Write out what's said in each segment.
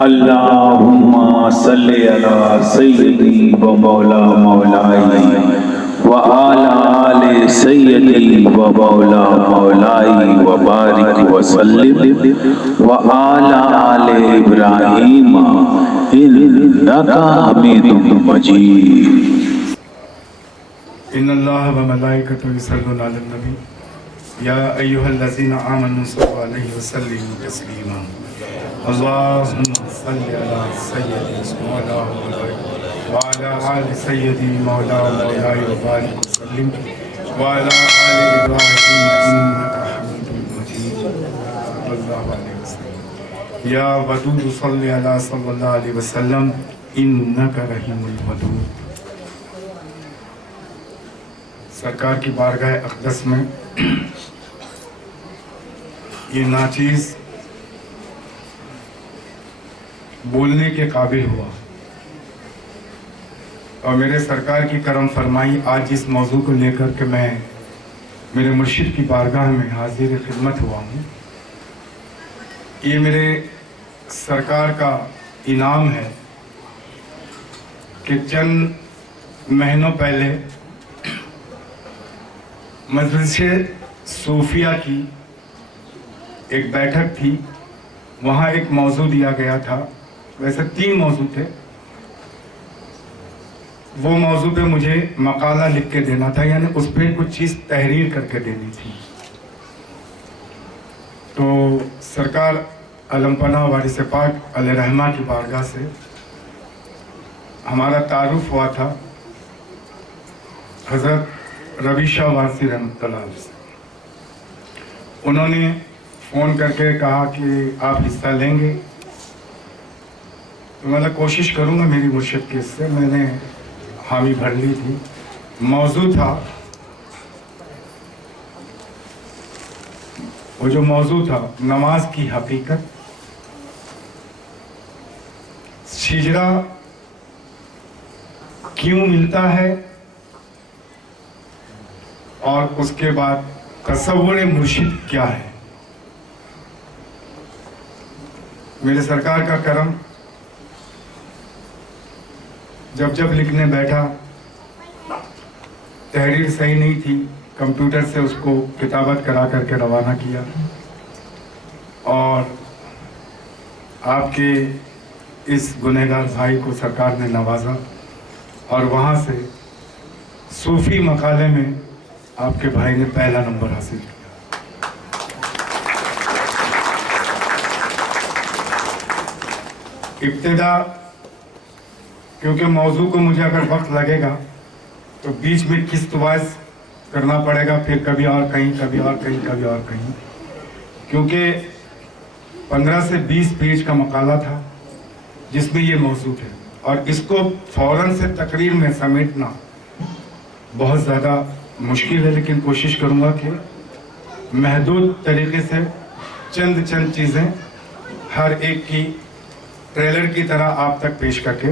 اللہم صلی علی سیدی و مولا مولائی و آل سیدی و مولا مولائی و بارک وسلم و آل ابراہیم انکا حمید مجید۔ ان اللہ و ملائکتہ یصلون علی النبی یا ایھا الذین آمنوا صلوا علیہ وسلموا تسلیما۔ اللہم صلی علی سیدی مولا مولائی وعلی آل سیدی مولا مولائی وبارک وسلم وعلی آل ابراہیم انکا حمید مجید صلی اللہ علیہ وسلم۔ یا ودود صلی اللہ علیہ وسلم انکا رحیم الودود۔ سرکار کی بارگاہ اقدس میں یہ ناچیز بولنے کے قابل ہوا اور میرے سرکار کی کرم فرمائی آج اس موضوع کو لے کر کے میں میرے مرشد کی بارگاہ میں حاضر خدمت ہوا ہوں۔ یہ میرے سرکار کا انعام ہے کہ چند مہینوں پہلے مجلس صوفیہ کی ایک بیٹھک تھی، وہاں ایک موضوع دیا گیا تھا، ویسے 3 موضوع تھے۔ وہ موضوع پہ مجھے مقالہ لکھ کے دینا تھا، یعنی اس پہ کچھ چیز تحریر کر کے دینی تھی۔ تو سرکار علم پناہ وارث پاک علیہ رحمہ کی بارگاہ سے ہمارا تعارف ہوا تھا حضرت ربی شاہ وارثی رحمۃ اللہ علیہ سے۔ انہوں نے فون کر کے کہا کہ آپ حصہ لیں گے، تو میں کوشش کروں گا میری مرشد کے حصے۔ میں نے حامی بھر لی تھی۔ موضوع تھا، وہ جو موضوع تھا نماز کی حقیقت، سجدہ کیوں ملتا ہے، اور اس کے بعد تصور مرشد کیا ہے۔ میرے سرکار کا کرم، جب لکھنے بیٹھا تحریر صحیح نہیں تھی، کمپیوٹر سے اس کو کتابت کرا کر کے روانہ کیا، اور آپ کے اس گنہگار بھائی کو سرکار نے نوازا، اور وہاں سے صوفی مقالے میں آپ کے بھائی نے پہلا نمبر حاصل کیا۔ ابتدا، کیونکہ موضوع کو مجھے اگر وقت لگے گا تو بیچ میں قسط وائز کرنا پڑے گا، پھر کبھی اور کہیں، کبھی اور کہیں، کبھی اور کہیں، کیونکہ 15 سے 20 پیج کا مقالہ تھا جس میں یہ موضوع ہے، اور اس کو فوراً سے تقریر میں سمیٹنا بہت زیادہ مشکل ہے، لیکن کوشش کروں گا کہ محدود طریقے سے چند چیزیں ہر ایک کی ٹریلر کی طرح آپ تک پیش کر کے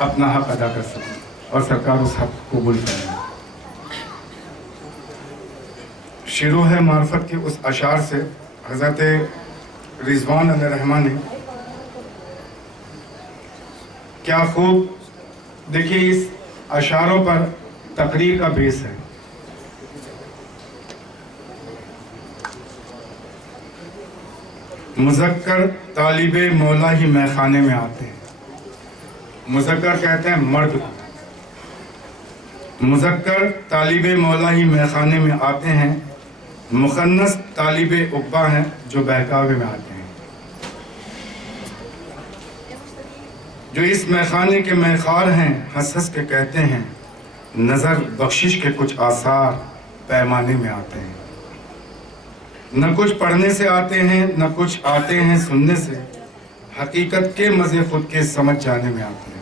اپنا حق ادا کر سکیں، اور سرکار اس حق کو قبول کریں۔ شروع ہے معرفت کے اس اشعار سے۔ حضرت رضوان علیہ رحمہ نے کیا خوب، دیکھیے اس اشعاروں پر تقریر کا بیس ہے۔ مذکر طالب مولا ہی میخانے میں آتے ہیں۔ مذکر کہتے ہیں مرد کو، مذکر طالب مولا ہی میخانے میں آتے ہیں، مخنث طالب عقبہ ہیں جو بہکاوے میں آتے ہیں۔ جو اس میخانے کے میخوار ہیں، ہنس ہنس کے کہتے ہیں، نظر بخشش کے کچھ آثار پیمانے میں آتے ہیں۔ نہ کچھ پڑھنے سے آتے ہیں، نہ کچھ آتے ہیں سننے سے، حقیقت کے مزے خود کے سمجھ جانے میں آتے ہیں۔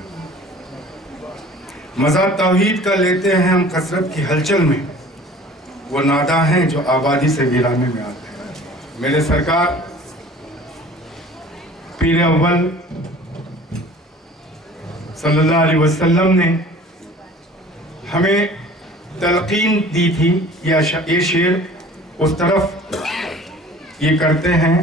مزہ توحید کا لیتے ہیں ہم کثرت کی ہلچل میں، وہ نادا ہیں جو آبادی سے ویرانے میں آتے ہیں۔ میرے سرکار پیر اول صلی اللہ علیہ وسلم نے ہمیں تلقین دی تھی، یہ شعر اس طرف یہ کرتے ہیں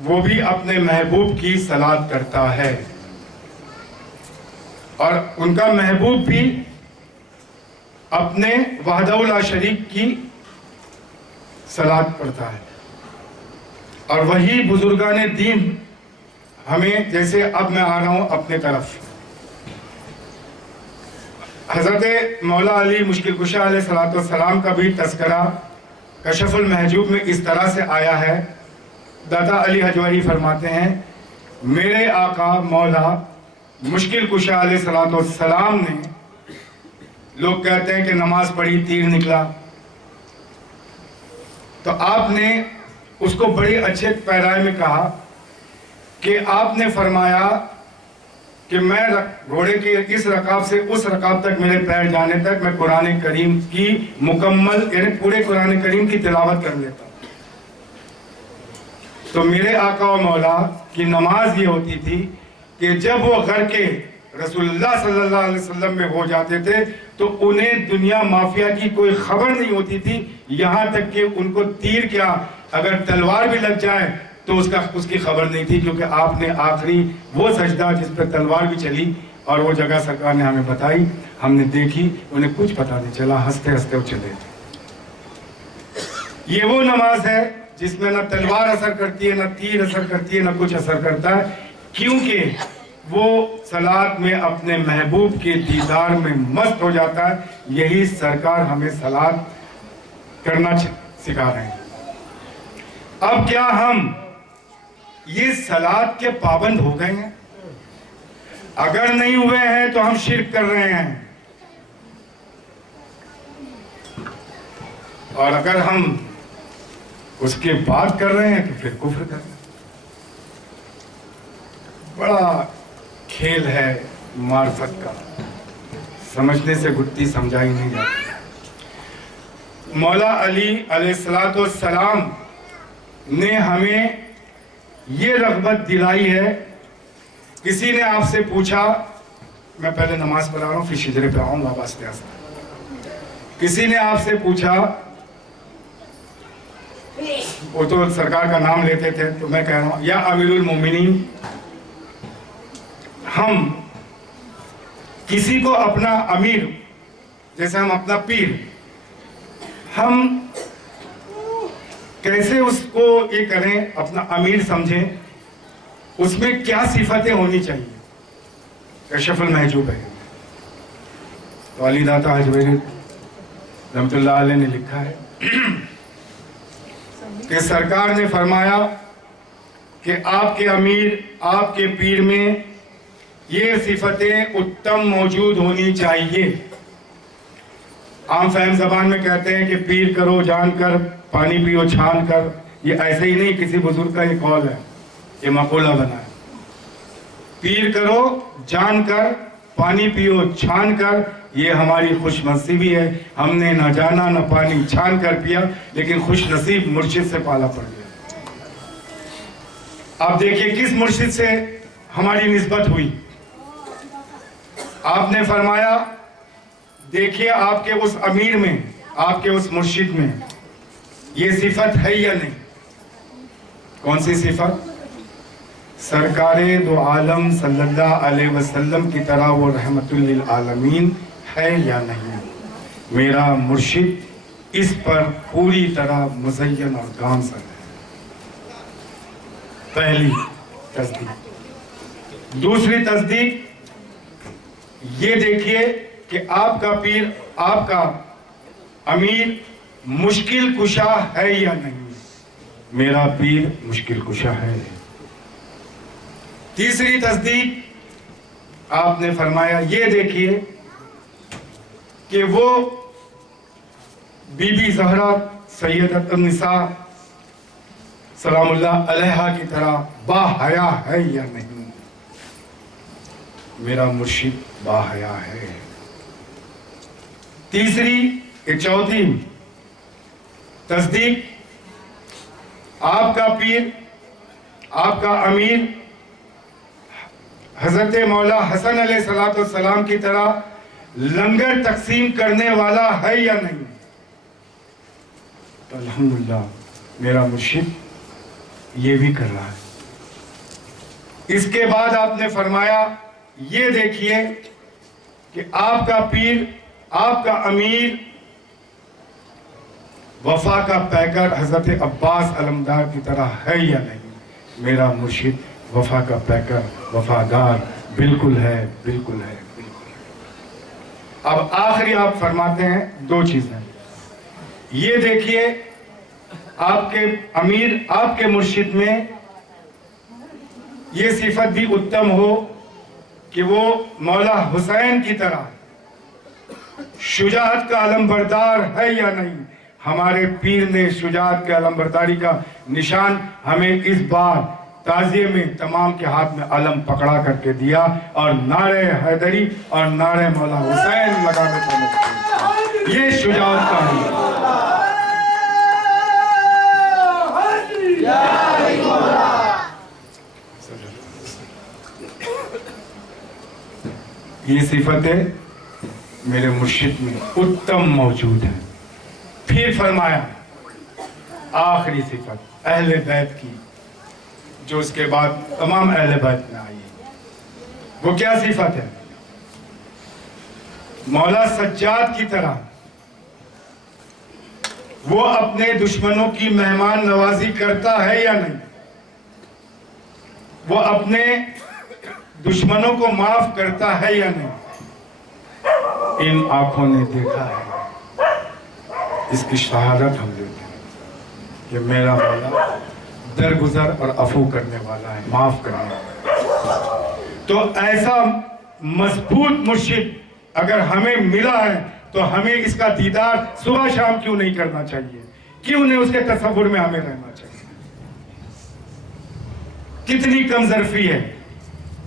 وہ بھی اپنے محبوب کی صلات کرتا ہے، اور ان کا محبوب بھی اپنے وحدہ لا شریک کی صلات پڑھتا ہے۔ اور وہی بزرگان دین ہمیں، جیسے اب میں آ رہا ہوں اپنے طرف، حضرت مولا علی مشکل کشا علیہ السلام کا بھی تذکرہ کشف المحجوب میں اس طرح سے آیا ہے۔ دادا علی حجویری فرماتے ہیں، میرے آقا مولا مشکل کشا علیہ السلام نے، لوگ کہتے ہیں کہ نماز پڑھی تیر نکلا، تو آپ نے اس کو بڑے اچھے پیرائے میں کہا کہ آپ نے فرمایا کہ میں گھوڑے کے اس رکاب سے اس رکاب تک میرے پیر جانے تک میں قرآن کریم کی مکمل، یعنی پورے قرآن کریم کی تلاوت کر لیتا ہوں۔ تو میرے آقا و مولا کی نماز یہ ہوتی تھی کہ جب وہ گھر کے رسول اللہ صلی اللہ علیہ وسلم میں ہو جاتے تھے تو انہیں دنیا مافیا کی کوئی خبر نہیں ہوتی تھی، یہاں تک کہ ان کو تیر کیا، اگر تلوار بھی لگ جائے تو اس کی خبر نہیں تھی، کیونکہ آپ نے آخری وہ سجدہ جس پہ تلوار بھی چلی اور وہ جگہ سرکار نے ہمیں بتائی، ہم نے دیکھی، انہیں کچھ پتا نہیں چلا، ہنستے ہنستے وہ چلے تھے۔ یہ وہ نماز ہے جس میں نہ تلوار اثر کرتی ہے، نہ تیر اثر کرتی ہے، نہ کچھ اثر کرتا ہے، کیونکہ وہ صلات میں اپنے محبوب کے دیدار میں مست ہو جاتا ہے۔ یہی سرکار ہمیں صلات کرنا سکھا رہے ہیں۔ اب کیا ہم یہ صلات کے پابند ہو گئے ہیں؟ اگر نہیں ہوئے ہیں تو ہم شرک کر رہے ہیں، اور اگر ہم اس کے بعد کر رہے ہیں تو پھر کفر کر رہے ہیں۔ بڑا کھیل ہے معرفت کا، سمجھنے سے گھٹتی سمجھائی نہیں جاتی۔ مولا علی علیہ السلام نے ہمیں یہ رغبت دلائی ہے۔ کسی نے آپ سے پوچھا، میں پہلے نماز پڑھا رہا ہوں پھر شجرے پہ آؤں گا واسطے آستے۔ کسی نے آپ سے پوچھا، وہ تو سرکار کا نام لیتے تھے، تو میں کہہ رہا ہوں یا امیر المومنین، ہم کسی کو اپنا امیر، جیسے ہم اپنا پیر، ہم کیسے اس کو یہ کریں، اپنا امیر سمجھیں، اس میں کیا صفتیں ہونی چاہیے؟ کشف المحجوب ہے۔ تو علی داتا حجویری رحمت اللہ علیہ نے لکھا ہے کہ سرکار نے فرمایا کہ آپ کے امیر، آپ کے پیر میں یہ صفتیں اتم موجود ہونی چاہیے۔ عام فہم زبان میں کہتے ہیں کہ پیر کرو جان کر، پانی پیو چھان کر، یہ ایسے ہی نہیں، کسی بزرگ کا یہ قول ہے، یہ مقولہ بنا ہے۔ پیر کرو جان کر، پانی پیو چھان کر، یہ ہماری خوش نصیبی ہے، ہم نے نہ جانا نہ پانی چھان کر پیا، لیکن خوش نصیب مرشد سے پالا پڑ گیا۔ اب دیکھیے کس مرشد سے ہماری نسبت ہوئی۔ آپ نے فرمایا، دیکھیے آپ کے اس امیر میں، آپ کے اس مرشد میں یہ صفت ہے یا نہیں؟ کون سی صفت؟ سرکار دو عالم صلی اللہ علیہ وسلم کی طرح وہ رحمت للعالمین ہے یا نہیں؟ میرا مرشد اس پر پوری طرح مزین اور گامزن ہے۔ پہلی تصدیق۔ دوسری تصدیق یہ دیکھیے کہ آپ کا پیر، آپ کا امیر مشکل کشا ہے یا نہیں؟ میرا پیر مشکل کشا ہے۔ تیسری تصدیق آپ نے فرمایا، یہ دیکھیے کہ وہ بی بی زہرا سیدۃ النساء سلام اللہ علیہا کی طرح با حیا ہے یا نہیں؟ میرا مرشد با حیا ہے۔ چوتھی تصدیق، آپ کا پیر، آپ کا امیر حضرت مولا حسن علیہ السلام کی طرح لنگر تقسیم کرنے والا ہے یا نہیں؟ تو الحمدللہ میرا مرشد یہ بھی کر رہا ہے۔ اس کے بعد آپ نے فرمایا یہ دیکھیے کہ آپ کا پیر، آپ کا امیر، وفا کا پیکر حضرت عباس علمدار کی طرح ہے یا نہیں؟ میرا مرشد وفا کا پیکر، وفادار بالکل ہے، بالکل ہے، بالکل ہے۔ اب آخری آپ فرماتے ہیں دو چیزیں، یہ دیکھیے آپ کے امیر، آپ کے مرشد میں یہ صفت بھی اتم ہو کہ وہ مولا حسین کی طرح شجاعت کا علم بردار ہے یا نہیں؟ ہمارے پیر نے شجاعت کے علم برداری کا نشان ہمیں اس بار تعزیے میں تمام کے ہاتھ میں علم پکڑا کر کے دیا، اور نعرہ حیدری اور نعرہ مولا حسین لگانے کا مطلب یہ شجاعت کا ہے۔ یہ صفتیں میرے مرشد میں اتم موجود ہیں۔ پھر فرمایا آخری صفت اہل بیت کی، جو اس کے بعد تمام اہل بیت میں آئی ہے، وہ کیا صفت ہے؟ مولا سجاد کی طرح وہ اپنے دشمنوں کی مہمان نوازی کرتا ہے یا نہیں؟ وہ اپنے دشمنوں کو معاف کرتا ہے یا نہیں؟ ان آنکھوں نے دیکھا ہے، اس کی شہادت ہم دیتے ہیں کہ میرا مولا درگزر اور عفو کرنے والا ہے، معاف کرنے والا ہے۔ تو ایسا مضبوط مرشد اگر ہمیں ملا ہے تو ہمیں اس کا دیدار صبح شام کیوں نہیں کرنا چاہیے؟ کیوں نہیں اس کے تصور میں ہمیں رہنا چاہیے؟ کتنی کم ظرفی ہے۔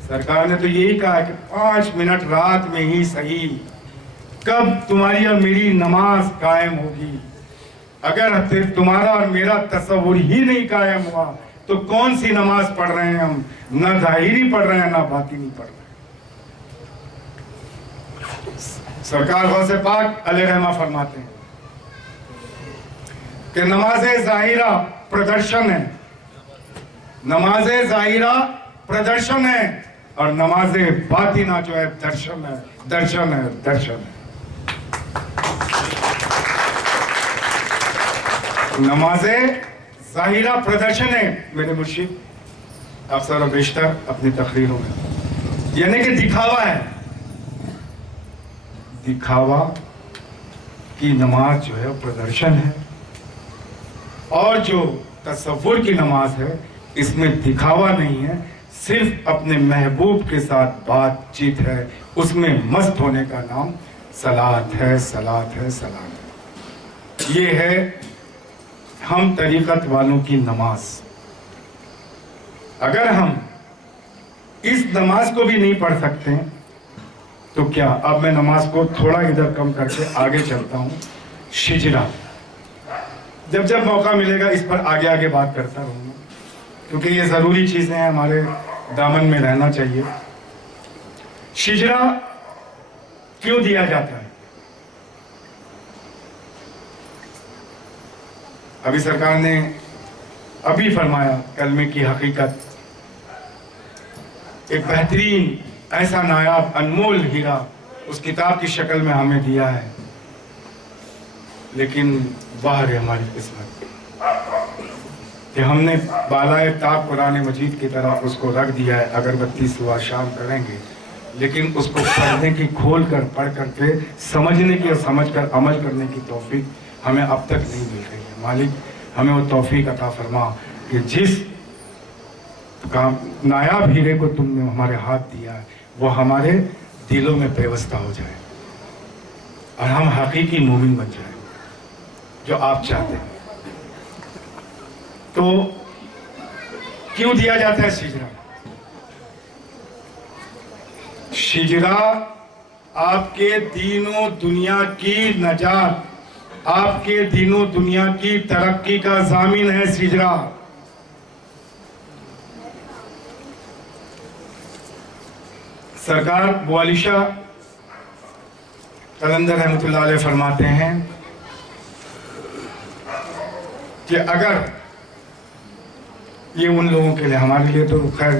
سرکار نے تو یہی کہا کہ 5 منٹ رات میں ہی صحیح، کب تمہاری اور میری نماز قائم ہوگی؟ اگر تمہارا اور میرا تصور ہی نہیں قائم ہوا تو کون سی نماز پڑھ رہے ہیں ہم؟ نہ ظاہری پڑھ رہے ہیں نہ باطنی پڑھ رہے ہیں۔ سرکار غوث پاک علیہ رحمہ فرماتے ہیں کہ نماز ظاہرہ پردرشن ہے، نماز ظاہرہ پردرشن ہے، اور نماز باطنہ جو ہے درشن ہے، درشن ہے، درشن ہے۔ نماز ظاہرہ پردرشن ہے میرے مرشد اکثر و بیشتر اپنی تقریروں میں، یعنی کہ دکھاوا ہے، دکھاوا کی نماز جو ہے پردرشن ہے، اور جو تصور کی نماز ہے اس میں دکھاوا نہیں ہے، صرف اپنے محبوب کے ساتھ بات چیت ہے، اس میں مست ہونے کا نام صلاۃ ہے، صلاۃ ہے، صلاۃ ہے۔ یہ ہے ہم طریقت والوں کی نماز۔ اگر ہم اس نماز کو بھی نہیں پڑھ سکتے تو کیا؟ اب میں نماز کو تھوڑا ادھر کم کر کے آگے چلتا ہوں۔ شجرہ، جب جب موقع ملے گا اس پر آگے آگے بات کرتا رہوں گا، کیونکہ یہ ضروری چیزیں ہیں، ہمارے دامن میں رہنا چاہیے۔ شجرہ کیوں دیا جاتا ہے؟ ابھی سرکار نے ابھی فرمایا کلمے کی حقیقت، ایک بہترین ایسا نایاب انمول ہیرا اس کتاب کی شکل میں ہمیں دیا ہے، لیکن باہر ہے ہماری قسمت کہ ہم نے بالائے طاق قرآن مجید کی طرف اس کو رکھ دیا ہے، اگربتی صبح شام کریں گے، لیکن اس کو پڑھنے کی، کھول کر پڑھ کر کے سمجھنے کی اور سمجھ کر عمل کرنے کی توفیق ہمیں اب تک نہیں مل رہی ہے۔ مالک ہمیں وہ توفیق عطا فرما کہ جس نایاب ہیرے کو تم نے ہمارے ہاتھ دیا ہے وہ ہمارے دلوں میں پیوستہ ہو جائے اور ہم حقیقی مومن بن جائیں جو آپ چاہتے ہیں۔ تو کیوں دیا جاتا ہے شجرہ؟ شجرہ آپ کے دین و دنیا کی نجات، آپ کے دین و دنیا کی ترقی کا ضامن ہے شجرہ۔ سرکار بوالی شاہ قلندر رحمۃ اللہ علیہ فرماتے ہیں کہ اگر یہ ان لوگوں کے لیے، ہمارے لیے تو خیر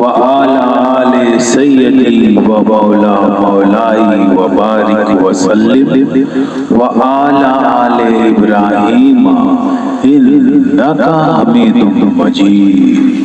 وعلى آل سيدي ومولا مولاي وبارك وسلم وعلى آل إبراهيم إنك حميد مجيد.